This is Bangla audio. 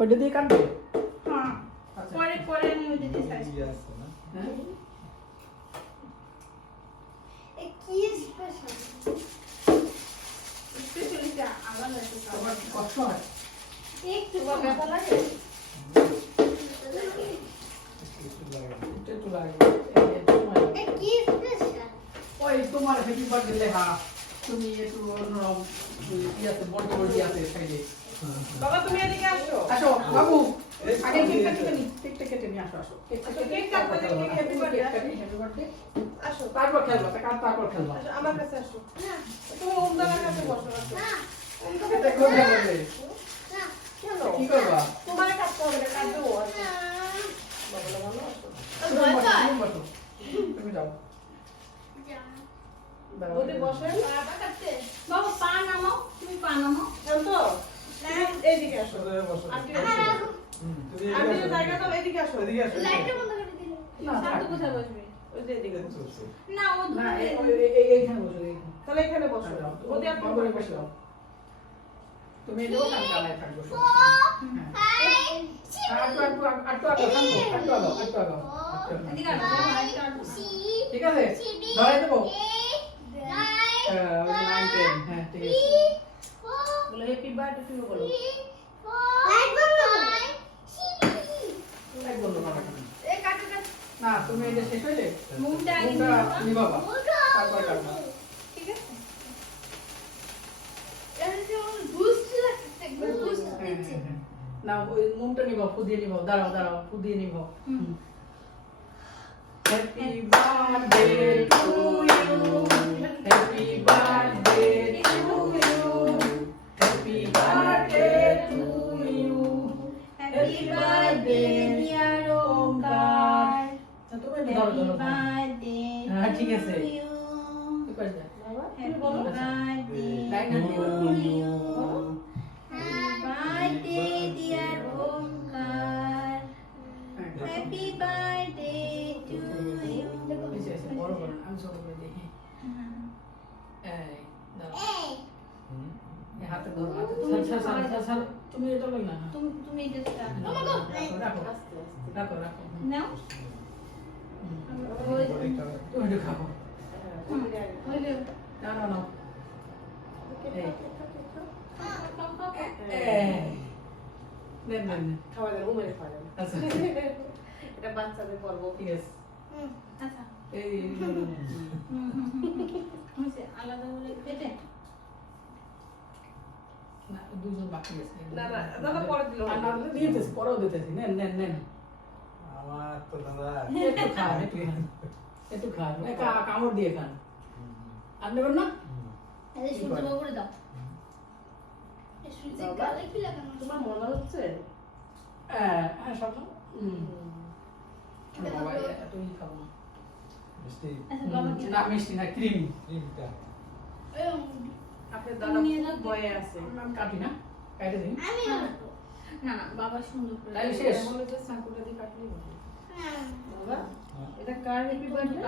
ওইটা দিয়ে কাটবে? হ্যাঁ আচ্ছা। পরে আমি ওইটা দিয়ে সাইজ ইয়ে আছে না? হ্যাঁ? কি স্পেশাল? স্পেশালি আলাদা একটা তোমার কি কষ্ট হয়? একটু তোমার ব্যথা লাগে? একটু লাগে। এই সময় লাগে। কি স্পেশাল? ওই তোমার হ্যাপি বার্থডে লেখা, তুমি একটু অন্যরকম কি আছে বড় আছে সাইডে। বাবা তুমি এদিকে আসো। আসো বাবু, আগে কেকটা কেটে নি, কেকটা কেটে নি, আসো আসো। কেকটা আসো, কেটে কেক কাটবো, দেখি হ্যাপি বার্থডে হ্যাপি বার্থডে। আসো তারপর খেলবা, তারপর খেলবা। আসো আমার কাছে আসো তুমি ওমদানার কাছে বসো আসো না এটা কোথায় যাবে? না কেন কি করবা? তোমার কাটতে হবে না কাটবে ও আসো না বাবা ভালো আসো তুমি বসো, তুমি বসো। তুমি যাও। বৌদি বসেন বাবা কাটতে বাবা পা নামাও তুমি পা নামাও শান্ত এইদিকে আসো ওদের বসো। আন্টি তুমি আন্টির জায়গা দাও এইদিকে আসো এদিকে আসো। লাইটটা বন্ধ করে দিন না, শান্ত থাক। কোথায় বসবে ওই যে এদিকে বসো না ও না, ধরে এইখানে বসো, এইখানে। তাহলে এখানে বসো বৌদি আপনি বাবুরে বসে দাও। তুমি এই দেবো, আমি কানায় থাকবো সব। হ্যাঁ। আটটু আগাও। এদিকে আসো ঠিক আছে? ধরাই দেবো? ওই 9, 10, হ্যাঁ, ঠিক আছে। বলো হ্যাপি বার্থডে টু বলো এক বললো বাবা কেন? এই কাটে কাটে না, তুমি এটা শেষ হইলে মুখটা আগে মুখটা নিবা। নিবাবা, তারপর কাটবা। ঠিক আছে হ্যাঁ, হ্যাঁ, হ্যাঁ। না, ওই মুখটা নিবা, ফুদিয়ে নিবা। দাঁড়াও, ফুদিয়ে নিবা। Happy birthday to you, happy birthday to you, happy birthday to you, happy birthday dear Omkar. তুমি ধরো। হ্যাঁ, ঠিক আছে। কি করবে? বাবা তুমি বলো লাইন হাত দিবা। হ্যাঁ, এসে, বড় করো না, আমি ছোট করে দেখি। এই, দাঁড়াও। এই হাতে ধরো, ছাড়। তুমি এটা বল না। তুমি এটা রাখো। আস্তে রাখো। নাও তুমি একটু খাবো। ওই যে না। এই। নেন। খাওয়া যাবে উমেরে খাওয়া যাবে আচ্ছা, এটা বাচ্চাদের পর্ব ঠিক আছে। আচ্ছা এই, হইছে আলাদা করে পেটে না, দুজন বাকি আছে। না দাদা পরে দিলো আর না, দিতেছি, পরেও দিতেছি। নেন। আমার তো দাদা একটু খান। কামড় দিয়ে খান। আর নেবেন না? তোমার মনে হচ্ছে হ্যাঁ, সব খাও। বাবা, এত খাবো না। মিষ্টি আচ্ছা বাবা কি না, মিষ্টি না, ক্রিম। ক্রিমটা আপনার দাদা খুব ভয়ে আছে আমি কাটি না, কাটে দিন। না বাবা সুন্দর করে তাই শেষ। বলে যে সাকুটা দিয়ে কাটলেই হবে বাবা এটা কার হ্যাপি বার্থডে